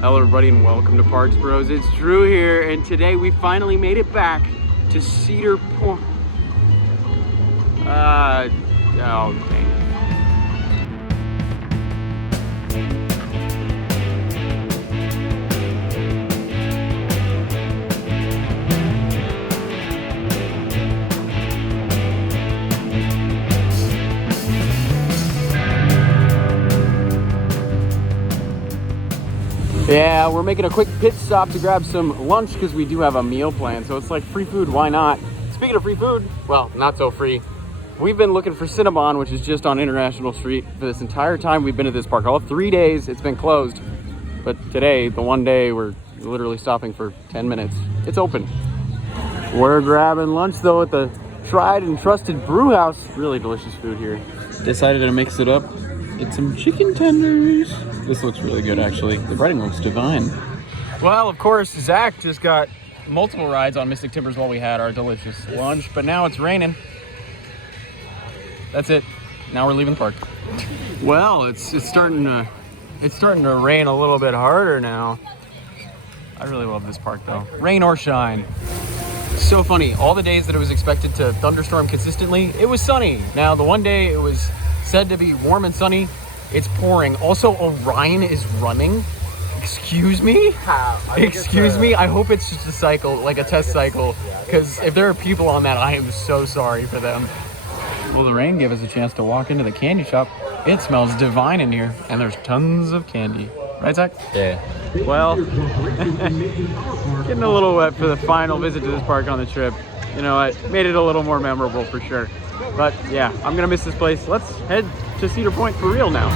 Hello everybody and welcome to Parks Bros. It's Drew here, and today we finally made it back to Cedar Point. Oh dang. Yeah, we're making a quick pit stop to grab some lunch because we do have a meal plan. So it's like free food, why not? Speaking of free food, well, not so free. We've been looking for Cinnabon, which is just on International Street, for this entire time we've been at this park. All 3 days it's been closed. But today, the one day, we're literally stopping for 10 minutes. It's open. We're grabbing lunch though at the tried and trusted brew house. Really delicious food here. Decided to mix it up. Get some chicken tenders. This looks really good, actually. The breading looks divine. Well, of course, Zach just got multiple rides on Mystic Timbers while we had our delicious lunch, but now it's raining. That's it. Now we're leaving the park. Well, it's starting to rain a little bit harder now. I really love this park, though. Rain or shine. So funny. All the days that it was expected to thunderstorm consistently, it was sunny. Now, the one day it was said to be warm and sunny, it's pouring. Also, Orion is running. Excuse me? Excuse me? I hope it's just a cycle, like a test cycle, because if there are people on that, I am so sorry for them. Well, the rain gave us a chance to walk into the candy shop. It smells divine in here, and there's tons of candy. Right, Zack? Yeah. Well, getting a little wet for the final visit to this park on the trip. You know, it made it a little more memorable for sure. But yeah, I'm gonna miss this place. Let's head to Cedar Point for real now.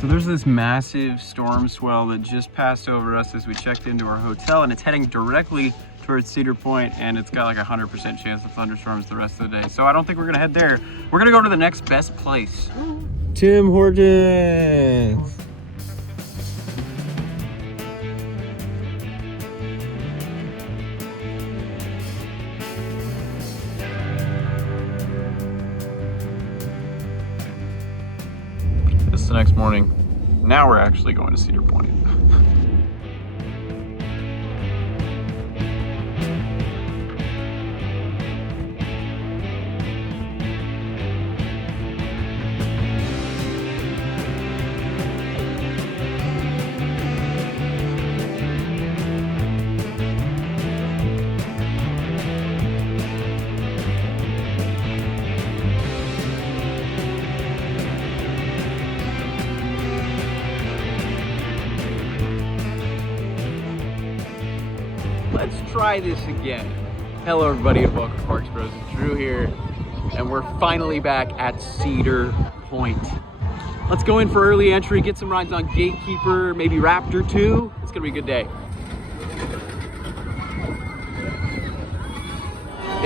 So there's this massive storm swell that just passed over us as we checked into our hotel, and it's heading directly towards Cedar Point, and it's got like 100% chance of thunderstorms the rest of the day. So I don't think we're gonna head there. We're gonna go to the next best place. Tim Hortons. It's the next morning. Now we're actually going to Cedar Point. Let's try this again. Hello everybody and welcome to Parks Bros. It's Drew here, and we're finally back at Cedar Point. Let's go in for early entry, get some rides on Gatekeeper, maybe Raptor 2. It's gonna be a good day.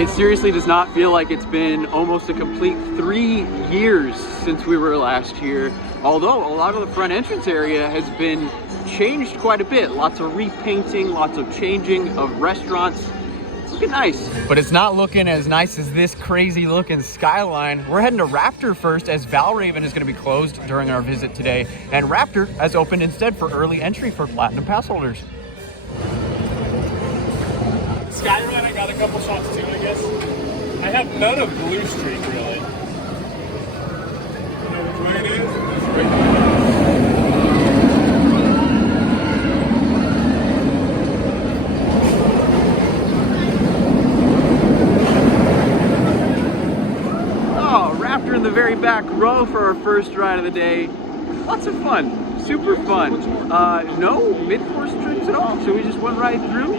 It seriously does not feel like it's been almost a complete 3 years since we were last here. Although a lot of the front entrance area has been changed quite a bit. Lots of repainting, lots of changing of restaurants. It's looking nice. But it's not looking as nice as this crazy looking skyline. We're heading to Raptor first, as Valraven is gonna be closed during our visit today. And Raptor has opened instead for early entry for Platinum Pass holders. Skyride, I got a couple shots too, I guess. I have none of Blue Streak, really. You know which way it is? It's right there. Oh, Raptor in the very back row for our first ride of the day. Lots of fun. super fun. No mid-course trips at all, so we just went right through.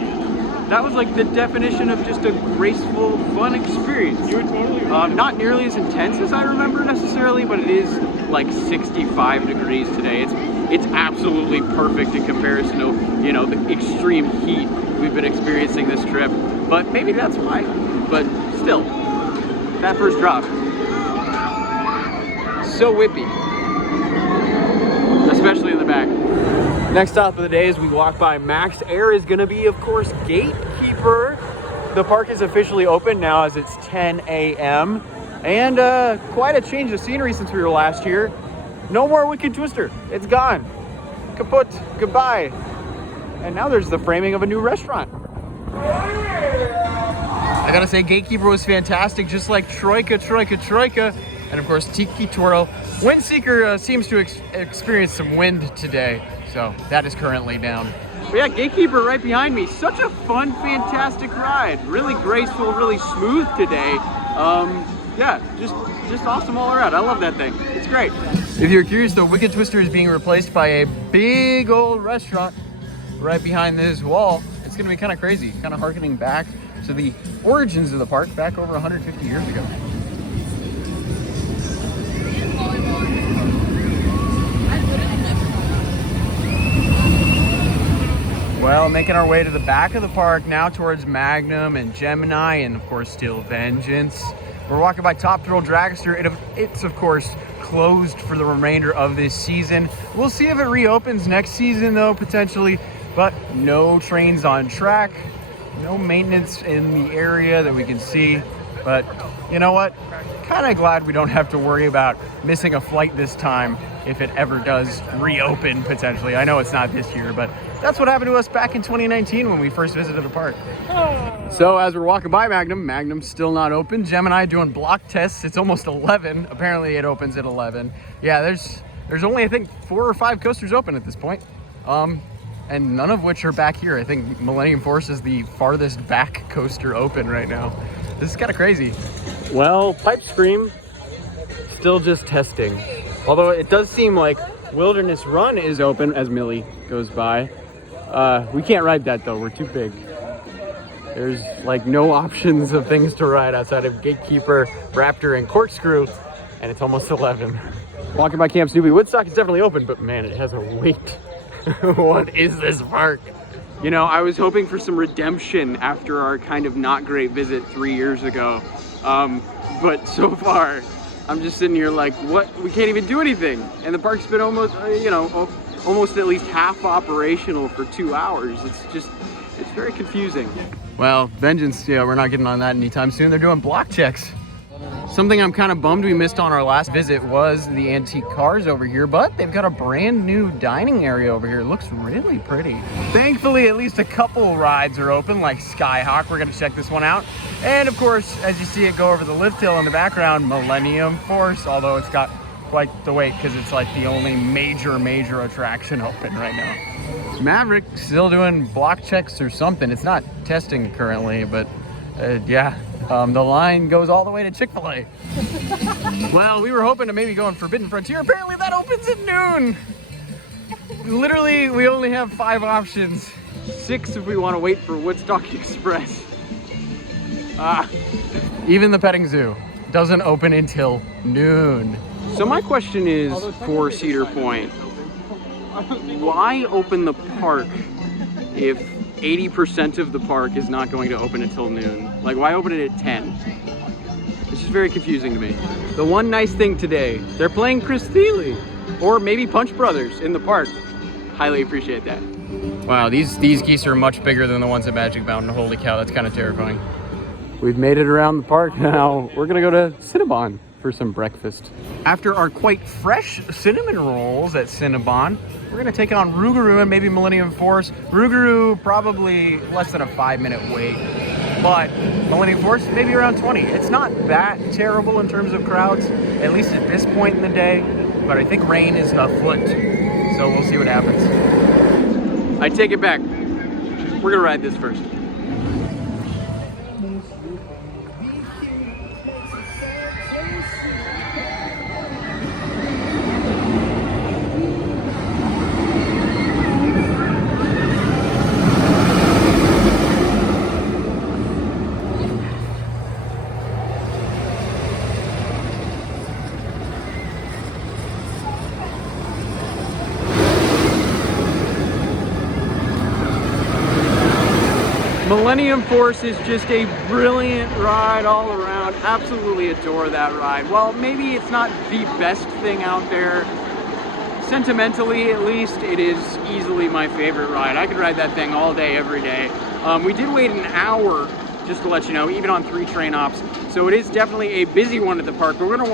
That was like the definition of just a graceful, fun experience. You were totally not nearly as intense as I remember necessarily, but it is like 65 degrees today. It's absolutely perfect in comparison to, you know, the extreme heat we've been experiencing this trip. But maybe that's why. But still, that first drop, so whippy, especially in the back. Next stop of the day is we walk by Max Air is gonna be, of course, gatekeeper. The park is officially open now as it's 10 a.m. And quite a change of scenery since we were last here. No more Wicked Twister, it's gone. Kaput, goodbye. And now there's the framing of a new restaurant. I gotta say, Gatekeeper was fantastic, just like Troika. And of course, Tiki Twirl. Windseeker seems to experience some wind today, so that is currently down. But yeah, Gatekeeper right behind me. Such a fun, fantastic ride. Really graceful, really smooth today. Yeah, just awesome all around. I love that thing. It's great. If you're curious though, Wicked Twister is being replaced by a big old restaurant right behind this wall. It's gonna be kind of crazy, kind of harkening back to the origins of the park back over 150 years ago. Well, making our way to the back of the park now towards Magnum and Gemini and of course Steel Vengeance. We're walking by Top Thrill Dragster. It's of course closed for the remainder of this season. We'll see if it reopens next season though, potentially, but no trains on track, no maintenance in the area that we can see. But you know what? Kind of glad we don't have to worry about missing a flight this time if it ever does reopen potentially. I know it's not this year, but that's what happened to us back in 2019 when we first visited the park. So as we're walking by Magnum's still not open. Gemini doing block tests. It's almost 11. Apparently it opens at 11. Yeah, there's only I think 4 or 5 coasters open at this point. And none of which are back here. I think Millennium Force is the farthest back coaster open right now. This is kind of crazy. Well, Pipe Scream, still just testing. Although it does seem like Wilderness Run is open as Millie goes by. We can't ride that though, we're too big. There's like no options of things to ride outside of Gatekeeper, Raptor, and Corkscrew, and it's almost 11. Walking by Camp Snoopy, Woodstock is definitely open, but man, it has a wait. What is this park? You know, I was hoping for some redemption after our kind of not great visit 3 years ago. But so far, I'm just sitting here like, what? We can't even do anything. And the park's been almost, almost at least half operational for 2 hours. It's very confusing. Well, Vengeance, yeah, we're not getting on that anytime soon. They're doing block checks. Something I'm kind of bummed we missed on our last visit was the antique cars over here, but they've got a brand new dining area over here. It looks really pretty. Thankfully, at least a couple rides are open, like Skyhawk. We're gonna check this one out. And of course, as you see it go over the lift hill in the background, Millennium Force, although it's got quite the wait because it's like the only major attraction open right now. Maverick still doing block checks or something. It's not testing currently, but yeah. The line goes all the way to Chick-fil-A. Well, we were hoping to maybe go on Forbidden Frontier. Apparently that opens at noon. Literally, we only have 5 options. 6 if we want to wait for Woodstock Express. Even the petting zoo doesn't open until noon. So my question is for Cedar Point, why open the park if 80% of the park is not going to open until noon? Like, why open it at 10? This is very confusing to me. The one nice thing today, they're playing Chris Thiele or maybe Punch Brothers in the park. Highly appreciate that. Wow, these geese are much bigger than the ones at Magic Mountain. Holy cow, that's kind of terrifying. We've made it around the park now. We're gonna go to Cinnabon for some breakfast. After our quite fresh cinnamon rolls at Cinnabon, we're gonna take on Rougarou and maybe Millennium Force. Rougarou, probably less than a 5-minute wait, but Millennium Force, maybe around 20. It's not that terrible in terms of crowds, at least at this point in the day, but I think rain is afoot, so we'll see what happens. I take it back. We're gonna ride this first. Millennium Force is just a brilliant ride all around. Absolutely adore that ride. Well, maybe it's not the best thing out there. Sentimentally, at least, it is easily my favorite ride. I could ride that thing all day, every day. We did wait an hour, just to let you know, even on 3 train ops. So it is definitely a busy one at the park. But we're gonna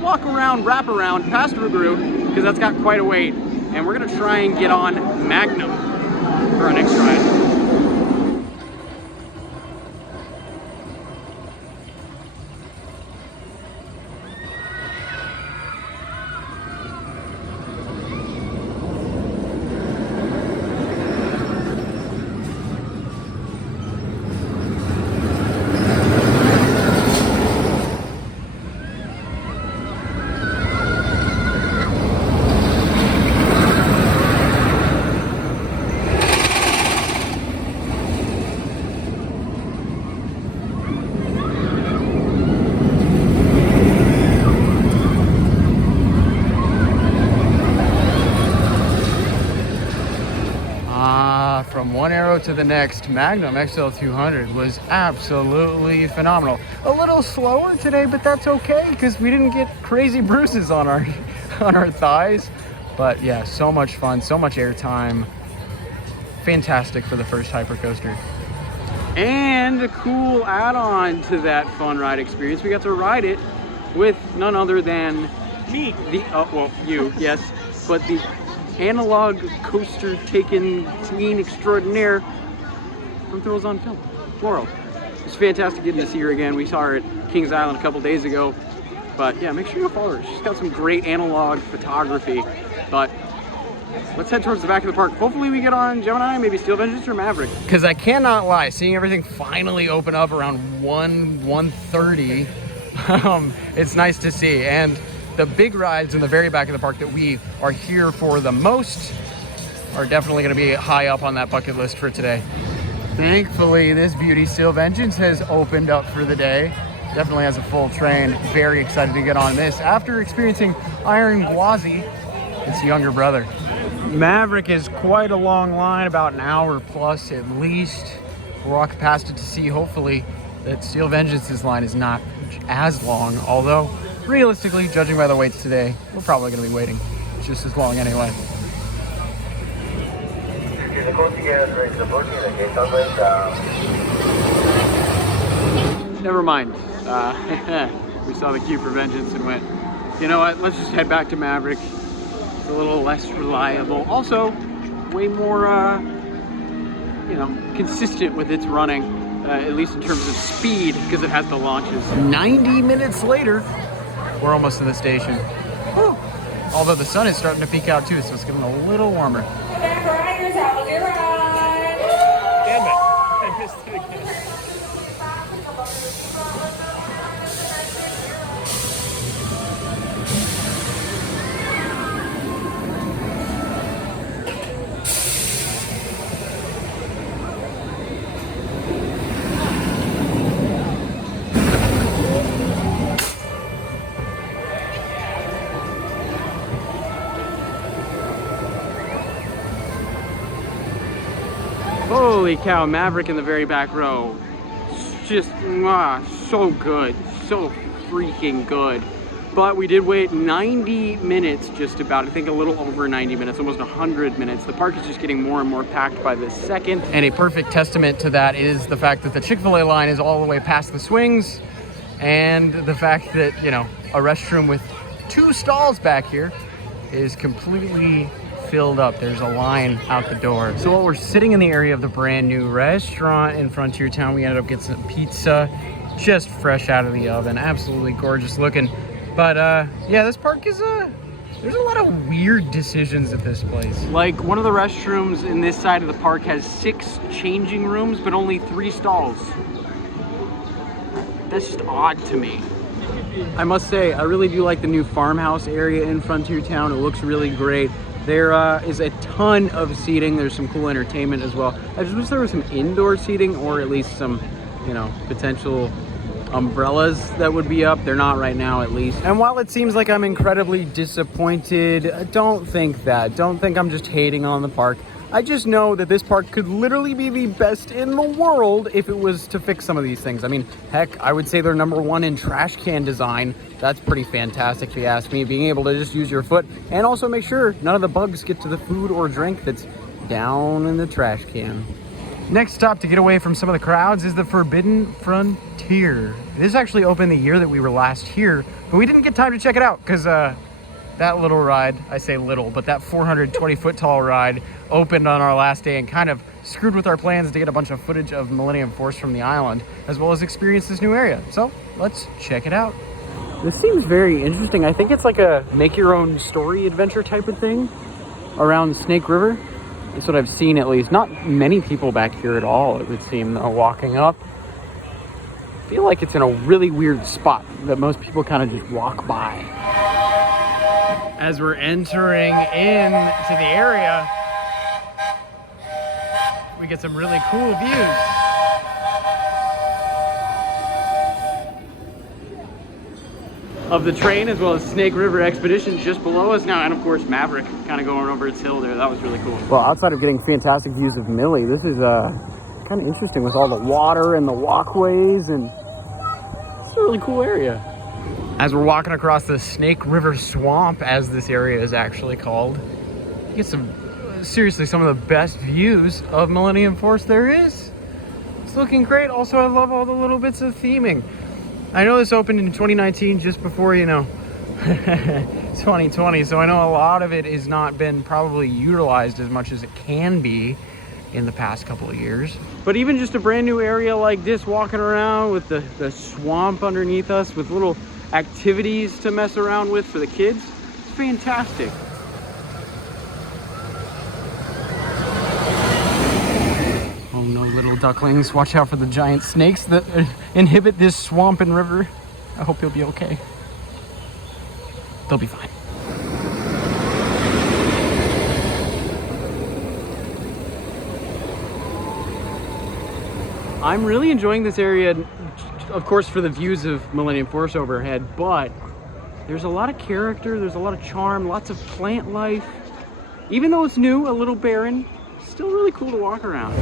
walk around, wrap around past Rougarou, because that's got quite a wait. And we're gonna try and get on Magnum for our next ride. From one arrow to the next, Magnum XL200 was absolutely phenomenal. A little slower today, but that's okay because we didn't get crazy bruises on our thighs. But yeah, so much fun, so much airtime. Fantastic for the first hypercoaster. And a cool add-on to that fun ride experience, we got to ride it with none other than Me. You, yes, but the analog coaster taken queen extraordinaire from Thrills on Film, Floral. It's fantastic getting to see her again. We saw her at Kings Island a couple days ago. But yeah, make sure you follow her. She's got some great analog photography. But let's head towards the back of the park. Hopefully we get on Gemini, maybe Steel Vengeance or Maverick. Because I cannot lie, seeing everything finally open up around 1:30, it's nice to see. And the big rides in the very back of the park that we are here for the most are definitely going to be high up on that bucket list for today. Thankfully, this beauty, Steel Vengeance, has opened up for the day. Definitely has a full train. Very excited to get on this after experiencing Iron Gwazi, its younger brother. Maverick is quite a long line, about an hour plus at least. We'll walk past it to see, hopefully, that Steel Vengeance's line is not as long, although realistically, judging by the waits today, we're probably going to be waiting just as long anyway. Never mind. We saw the queue for Vengeance and went, you know what, let's just head back to Maverick. It's a little less reliable. Also, way more, consistent with its running, at least in terms of speed, because it has the launches. 90 minutes later, we're almost to the station. Whew. Although the sun is starting to peek out too, so it's getting a little warmer. Back riders, how was your ride? Damn it. I missed it again. Holy cow, Maverick in the very back row. Just so good, so freaking good. But we did wait 90 minutes just about, I think a little over 90 minutes, almost 100 minutes. The park is just getting more and more packed by the second. And a perfect testament to that is the fact that the Chick-fil-A line is all the way past the swings, and the fact that, a restroom with 2 stalls back here is completely filled up. There's a line out the door. So while we're sitting in the area of the brand new restaurant in Frontier Town, we ended up getting some pizza, just fresh out of the oven. Absolutely gorgeous looking. But yeah, this park is there's a lot of weird decisions at this place. Like, one of the restrooms in this side of the park has 6 changing rooms, but only 3 stalls. That's just odd to me. I must say, I really do like the new farmhouse area in Frontier Town. It looks really great. There is a ton of seating. There's some cool entertainment as well. I just wish there was some indoor seating, or at least some, potential umbrellas that would be up. They're not right now, at least. And while it seems like I'm incredibly disappointed, don't think that. Don't think I'm just hating on the park. I just know that this park could literally be the best in the world if it was to fix some of these things. I mean, heck, I would say they're #1 in trash can design. That's pretty fantastic if you ask me. Being able to just use your foot and also make sure none of the bugs get to the food or drink that's down in the trash can. Next stop to get away from some of the crowds is the Forbidden Frontier. This actually opened the year that we were last here, but we didn't get time to check it out because that little ride, I say little, but that 420-foot tall ride opened on our last day and kind of screwed with our plans to get a bunch of footage of Millennium Force from the island, as well as experience this new area. So let's check it out. This seems very interesting. I think it's like a make your own story adventure type of thing around Snake River. That's what I've seen, at least. Not many people back here at all, it would seem, though, walking up. I feel like it's in a really weird spot that most people kind of just walk by. As we're entering into the area, we get some really cool views. Of the train, as well as Snake River Expedition just below us now, and of course Maverick kind of going over its hill there. That was really cool. Well, outside of getting fantastic views of Millie, this is kind of interesting with all the water and the walkways, and it's a really cool area. As we're walking across the Snake River Swamp, as this area is actually called, you get some, seriously, some of the best views of Millennium Force there is. It's looking great. Also, I love all the little bits of theming. I know this opened in 2019, just before, 2020, so I know a lot of it has not been probably utilized as much as it can be in the past couple of years. But even just a brand new area like this, walking around with the swamp underneath us, with little activities to mess around with for the kids, it's fantastic. Oh no, little ducklings, watch out for the giant snakes that inhibit this swamp and river. I hope you'll be okay. They'll be fine. I'm really enjoying this area, of course, for the views of Millennium Force overhead, but there's a lot of character, there's a lot of charm, lots of plant life. Even though it's new, a little barren, still really cool to walk around.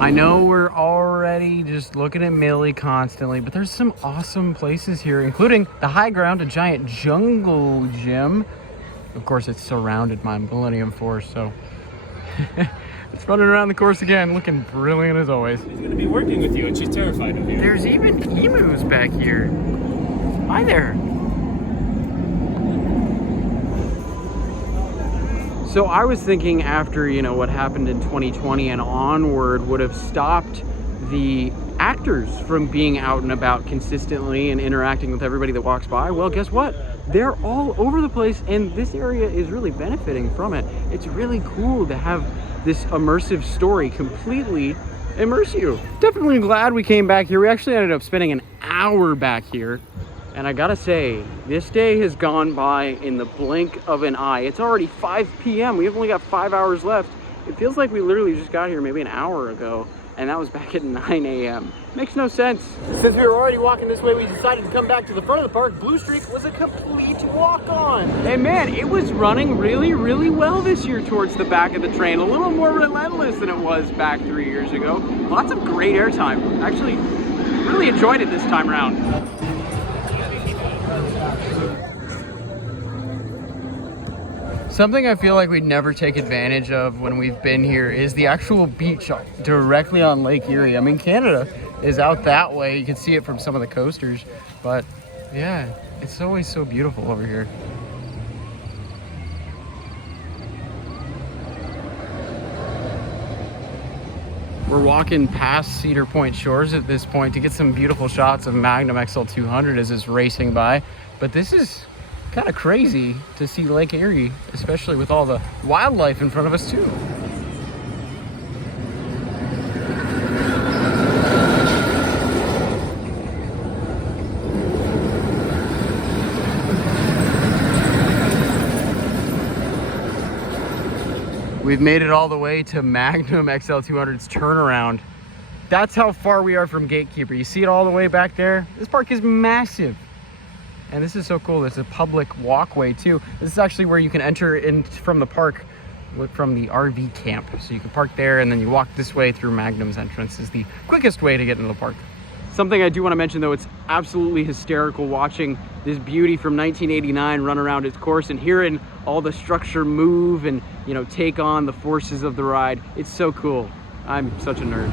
I know we're already just looking at Millie constantly, but there's some awesome places here, including the high ground, a giant jungle gym. Of course, it's surrounded by Millennium Force, so it's running around the course again, looking brilliant as always. She's gonna be working with you, and she's terrified of you. There's even emus back here. Hi there. So I was thinking after, what happened in 2020 and onward would have stopped the actors from being out and about consistently and interacting with everybody that walks by. Well, guess what? They're all over the place, and this area is really benefiting from it. It's really cool to have this immersive story completely immerse you. Definitely glad we came back here. We actually ended up spending an hour back here. And I gotta say, this day has gone by in the blink of an eye. It's already 5 p.m. We've only got 5 hours left. It feels like we literally just got here maybe an hour ago, and that was back at 9 a.m. Makes no sense. Since we were already walking this way, we decided to come back to the front of the park. Blue Streak was a complete walk-on. And man, it was running really, really well this year towards the back of the train. A little more relentless than it was back 3 years ago. Lots of great airtime. Actually, really enjoyed it this time around. Something I feel like we'd never take advantage of when we've been here is the actual beach directly on Lake Erie. I mean, Canada is out that way. You can see it from some of the coasters, but yeah, it's always so beautiful over here. We're walking past Cedar Point shores at this point to get some beautiful shots of Magnum XL200 as it's racing by, but this is kind of crazy to see Lake Erie, especially with all the wildlife in front of us too. We've made it all the way to Magnum XL200's turnaround. That's how far we are from Gatekeeper. You see it all the way back there? This park is massive. And this is so cool. There's a public walkway too. This is actually where you can enter in from the park, from the RV camp. So you can park there and then you walk this way through Magnum's entrance. Is the quickest way to get into the park. Something I do want to mention though, it's absolutely hysterical watching this beauty from 1989 run around its course and hearing all the structure move and, you know, take on the forces of the ride. It's so cool. I'm such a nerd.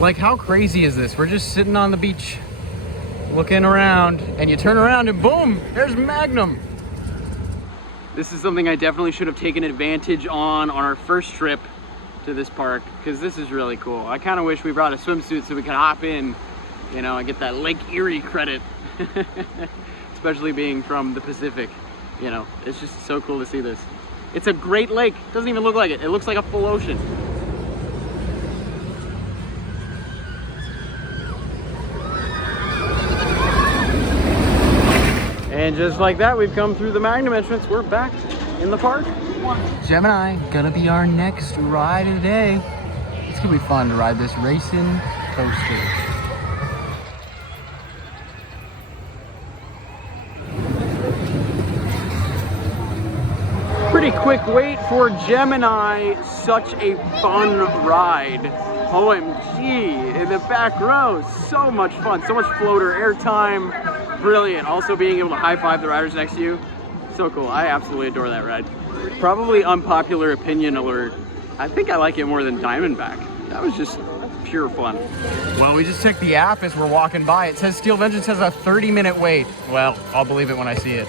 Like, how crazy is this? We're just sitting on the beach, looking around, and you turn around and boom, there's Magnum. This is something I definitely should have taken advantage on our first trip to this park, because this is really cool. I kind of wish we brought a swimsuit so we could hop in, you know, and get that Lake Erie credit, especially being from the Pacific. You know, it's just so cool to see this. It's a great lake. It doesn't even look like it. It looks like a full ocean. And just like that, we've come through the Magnum entrance. We're back in the park. Gemini, gonna be our next ride of the day. It's gonna be fun to ride this racing coaster. Pretty quick wait for Gemini. Such a fun ride. OMG, in the back row, so much fun. So much floater airtime. Brilliant. Also being able to high-five the riders next to you. So cool. I absolutely adore that ride. Probably unpopular opinion alert. I think I like it more than Diamondback. That was just pure fun. Well, we just checked the app as we're walking by. It says Steel Vengeance has a 30-minute wait. Well, I'll believe it when I see it.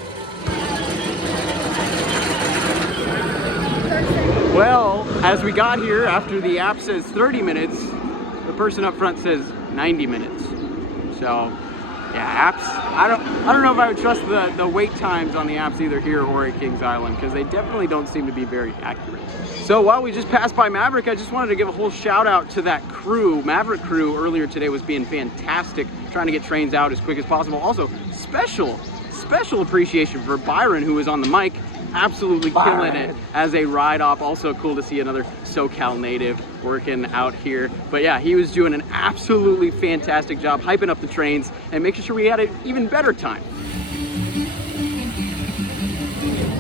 Well, as we got here, after the app says 30 minutes, the person up front says 90 minutes. So, yeah, apps, I don't know if I would trust the wait times on the apps either here or at Kings Island, because they definitely don't seem to be very accurate. So while we just passed by Maverick, I just wanted to give a whole shout out to that crew. Maverick crew earlier today was being fantastic, trying to get trains out as quick as possible. Also, special appreciation for Byron, who was on the mic, absolutely killing it as a ride-op. Also cool to see another SoCal native working out here. But yeah, he was doing an absolutely fantastic job hyping up the trains and making sure we had an even better time.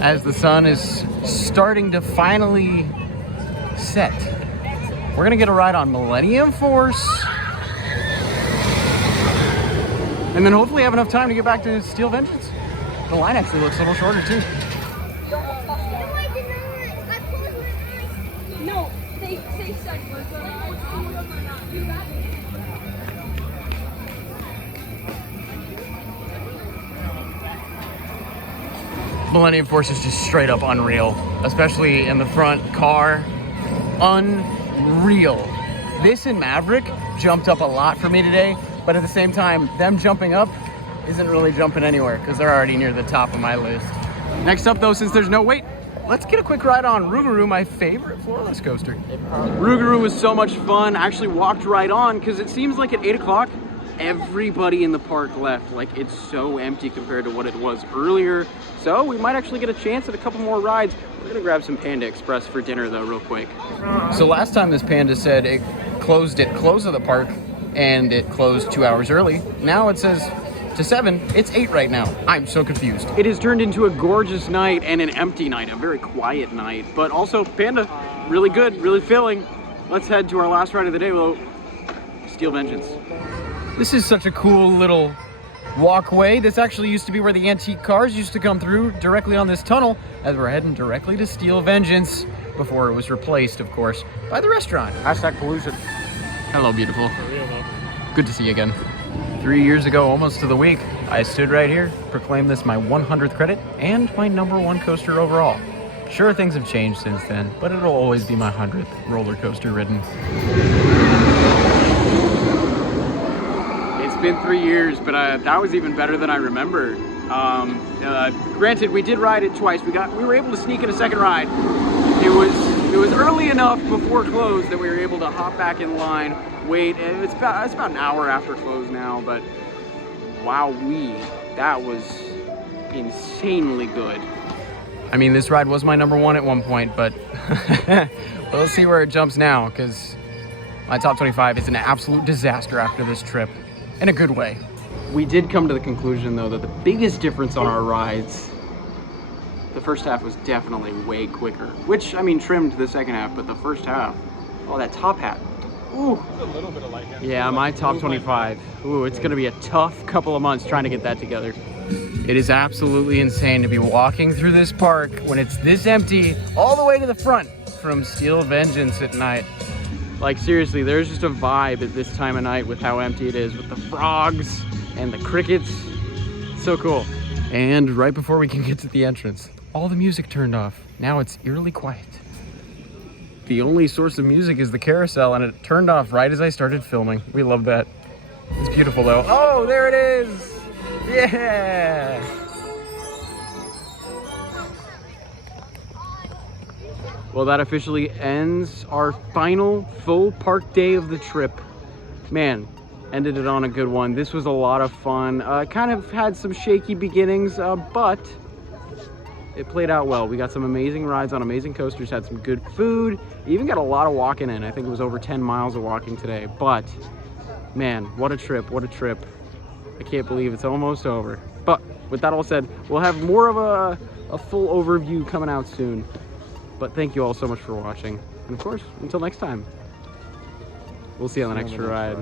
As the sun is starting to finally set, we're gonna get a ride on Millennium Force. And then hopefully have enough time to get back to Steel Vengeance. The line actually looks a little shorter too. No, they said we're going to Millennium Force is just straight up unreal, especially in the front car. Unreal. This and Maverick jumped up a lot for me today, but at the same time, them jumping up isn't really jumping anywhere because they're already near the top of my list. Next up though, since there's no wait, let's get a quick ride on Rougarou, my favorite floorless coaster. Rougarou was so much fun. I actually walked right on because it seems like at 8 o'clock, everybody in the park left. Like, it's so empty compared to what it was earlier. So we might actually get a chance at a couple more rides. We're gonna grab some Panda Express for dinner though, real quick. So last time this Panda said it closed at close of the park and it closed 2 hours early. Now it says to 7, it's 8 right now. I'm so confused. It has turned into a gorgeous night and an empty night, a very quiet night, but also Panda, really good, really filling. Let's head to our last ride of the day, though, Steel Vengeance. This is such a cool little walkway. This actually used to be where the antique cars used to come through, directly on this tunnel, as we're heading directly to Steel Vengeance, before it was replaced, of course, by the restaurant. Hashtag pollution. Hello, beautiful. Good to see you again. 3 years ago, almost to the week, I stood right here, proclaimed this my 100th credit, and my #1 coaster overall. Sure, things have changed since then, but it'll always be my 100th roller coaster ridden. It's been 3 years, but that was even better than I remembered. Granted, we did ride it twice. We were able to sneak in a second ride. It was early enough before close that we were able to hop back in line, wait. It's about an hour after close now, but wowee, that was insanely good. I mean, this ride was my number one at one point, but we'll see where it jumps now, because my top 25 is an absolute disaster after this trip, in a good way. We did come to the conclusion, though, that the biggest difference on our rides, the first half was definitely way quicker, which, I mean, trimmed the second half, but the first half, oh, that top hat. Ooh. A little bit of light hand. Yeah, my top 25. Ooh, it's gonna be a tough couple of months trying to get that together. It is absolutely insane to be walking through this park when it's this empty all the way to the front from Steel Vengeance at night. Like, seriously, there's just a vibe at this time of night with how empty it is, with the frogs and the crickets. So cool. And right before we can get to the entrance, all the music turned off. Now it's eerily quiet. The only source of music is the carousel, and it turned off right as I started filming. We love that. It's beautiful though. Oh, there it is! Yeah! Well, that officially ends our final full park day of the trip. Man, ended it on a good one. This was a lot of fun. Kind of had some shaky beginnings, but it played out well. We got some amazing rides on amazing coasters, had some good food, even got a lot of walking in. I think it was over 10 miles of walking today, but man, what a trip, what a trip. I can't believe it's almost over. But with that all said, we'll have more of a full overview coming out soon. But thank you all so much for watching. And of course, until next time, we'll see you on the next ride.